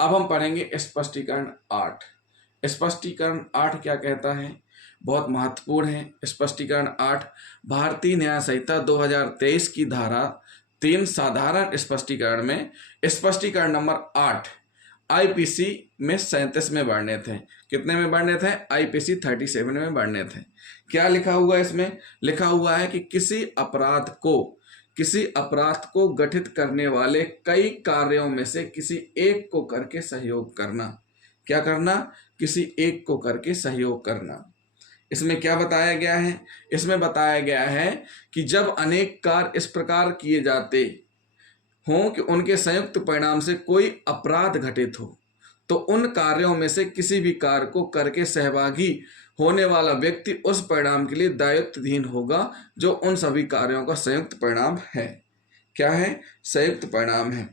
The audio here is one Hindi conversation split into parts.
अब हम पढ़ेंगे स्पष्टीकरण 8। स्पष्टीकरण 8 क्या कहता है, बहुत महत्वपूर्ण है। स्पष्टीकरण 8 भारतीय न्याय संहिता 2023 की धारा 3 साधारण स्पष्टीकरण में स्पष्टीकरण नंबर 8 आईपीसी में 37 में वर्णित है। कितने में वर्णित है? आईपीसी 37 में वर्णित है। क्या लिखा हुआ है इसमें? लिखा हुआ है कि किसी अपराध को गठित करने वाले कई कार्यों में से किसी एक को करके सहयोग करना। क्या करना? किसी एक को करके सहयोग करना। इसमें क्या बताया गया है? इसमें बताया गया है कि जब अनेक कार्य इस प्रकार किए जाते हों कि उनके संयुक्त परिणाम से कोई अपराध घटित हो, तो उन कार्यों में से किसी भी कार्य को करके सहभागी होने वाला व्यक्ति उस परिणाम के लिए दायित्वहीन होगा जो उन सभी कार्यों का संयुक्त परिणाम है। क्या है? संयुक्त परिणाम है।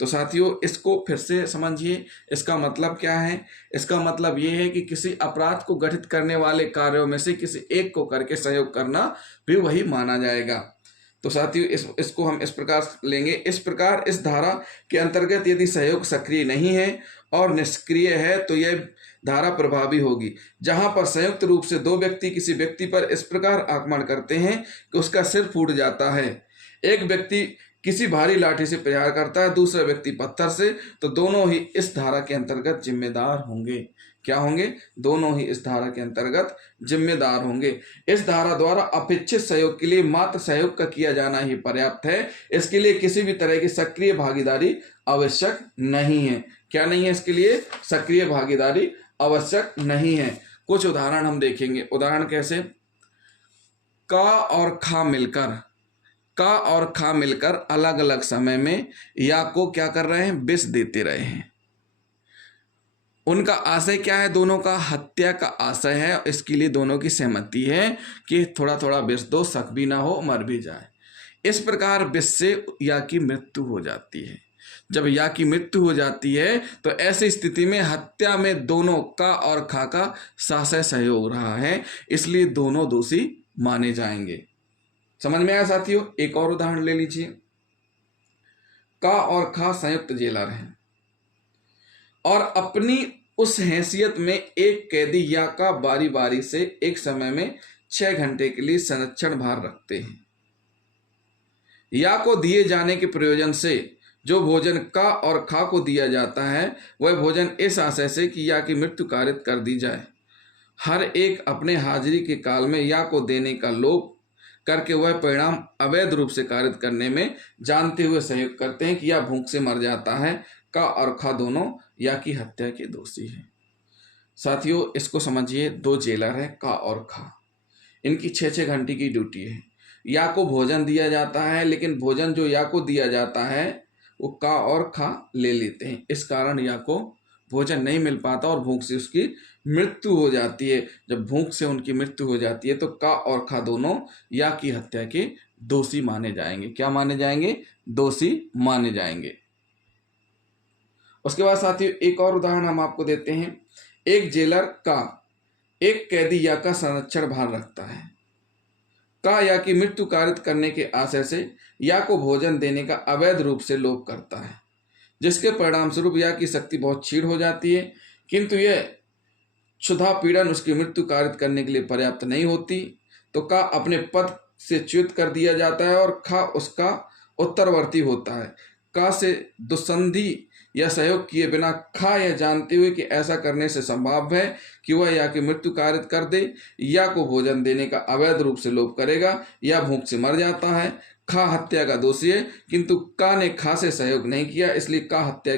तो साथियों, इसको फिर से समझिए। इसका मतलब क्या है? इसका मतलब ये है कि किसी अपराध को गठित करने वाले कार्यों में से किसी एक को करके सहयोग करना भी वही माना जाएगा। तो साथियों, इसको हम इस प्रकार लेंगे। इस प्रकार इस धारा के अंतर्गत यदि सहयोग सक्रिय नहीं है और निष्क्रिय है तो यह धारा प्रभावी होगी। जहां पर संयुक्त रूप से दो व्यक्ति किसी व्यक्ति पर इस प्रकार आक्रमण करते हैं कि उसका सिर फूट जाता है। एक व्यक्ति किसी भारी लाठी से प्रहार करता है, दूसरा व्यक्ति पत्थर से, तो दोनों ही इस धारा के अंतर्गत जिम्मेदार होंगे। क्या होंगे? दोनों ही इस धारा के अंतर्गत जिम्मेदार होंगे। इस धारा द्वारा अपेक्षित सहयोग के लिए मात्र सहयोग का किया जाना ही पर्याप्त है। इसके लिए किसी भी तरह की सक्रिय भागीदारी आवश्यक नहीं है। क्या नहीं है? इसके लिए सक्रिय भागीदारी आवश्यक नहीं है। कुछ उदाहरण हम देखेंगे। उदाहरण कैसे? का और खा मिलकर अलग अलग समय में या को क्या कर रहे हैं? विष देते रहे हैं। उनका आशय क्या है? दोनों का हत्या का आशय है। इसके लिए दोनों की सहमति है कि थोड़ा थोड़ा विष दो, शक भी ना हो, मर भी जाए। इस प्रकार विष से या की मृत्यु हो जाती है। जब या की मृत्यु हो जाती है तो ऐसी स्थिति में हत्या में दोनों का और खा का साशय सहयोग रहा है, इसलिए दोनों दोषी माने जाएंगे। समझ में आया साथियों? एक और उदाहरण ले लीजिए। का और खा संयुक्त जेलर हैं और अपनी उस हैसियत में एक कैदी या का बारी बारी से एक समय में 6 घंटे के लिए संरक्षण भार रखते हैं। या को दिए जाने के प्रयोजन से जो भोजन का और खा को दिया जाता है वह भोजन इस आशय से कि या की मृत्यु कारित कर दी जाए। हर एक अपने हाजिरी के काल में या को देने का लोभ करके वह परिणाम अवैध रूप से कारित करने में जानते हुए सहयोग करते हैं कि या भूख से मर जाता है। का और खा दोनों या की हत्या के दोषी हैं। साथियों, इसको समझिए। 2 जेलर हैं, का और खा। इनकी 6-6 घंटे की ड्यूटी है। या को भोजन दिया जाता है, लेकिन भोजन जो या को दिया जाता है वो का और खा ले लेते हैं। इस कारण या को भोजन नहीं मिल पाता और भूख से उसकी मृत्यु हो जाती है। जब भूख से उनकी मृत्यु हो जाती है तो का और खा दोनों या की हत्या के दोषी माने जाएंगे। क्या माने जाएंगे? दोषी माने जाएंगे। उसके बाद साथियों, एक और उदाहरण हम आपको देते हैं। एक जेलर का एक कैदी या का संरक्षण भार रखता है। का या की मृत्यु कारित करने के आशय से या को भोजन देने का अवैध रूप से लोभ करता है, जिसके परिणाम स्वरूप या की शक्ति बहुत क्षीण हो जाती है, किंतु यह क्षुधा पीड़न उसकी मृत्यु कारित करने के लिए पर्याप्त नहीं होती। तो का अपने पद से च्युत कर दिया जाता है और खा उसका उत्तरवर्ती होता है। का से दुस्संधि या सहयोग किए बिना खा यह जानते हुए कि ऐसा करने से संभव है कि वह या की मृत्यु कारित कर दे, या को भोजन देने का अवैध रूप से लोभ करेगा, या भूख से मर जाता है। खा हत्या का दोषी है, किंतु का ने खा से सहयोग नहीं किया, इसलिए का हत्या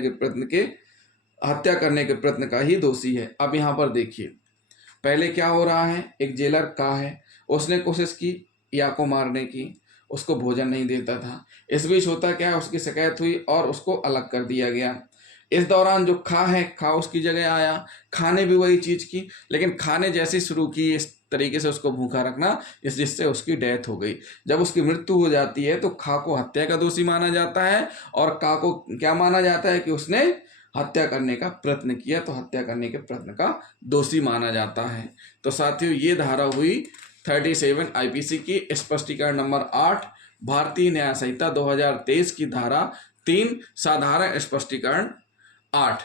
करने के प्रयत्न का ही दोषी है। अब यहाँ पर देखिए, पहले क्या हो रहा है? एक जेलर का है, उसने कोशिश की या को मारने की, उसको भोजन नहीं देता था। इस बीच होता क्या है? उसकी शिकायत हुई और उसको अलग कर दिया गया। इस दौरान जो खा है, खा उसकी जगह आया। खा ने भी वही चीज़ की, लेकिन खा ने जैसे शुरू की इस तरीके से उसको भूखा रखना, जिससे उसकी डेथ हो गई। जब उसकी मृत्यु हो जाती है तो खा को हत्या का दोषी माना जाता है और का को क्या माना जाता है? कि उसने हत्या करने का प्रयत्न किया, तो हत्या करने के प्रयत्न का दोषी माना जाता है। तो साथियों, ये धारा हुई 37 आईपीसी की स्पष्टीकरण नंबर 8 भारतीय न्याय संहिता 2023 की धारा 3 साधारण स्पष्टीकरण 8।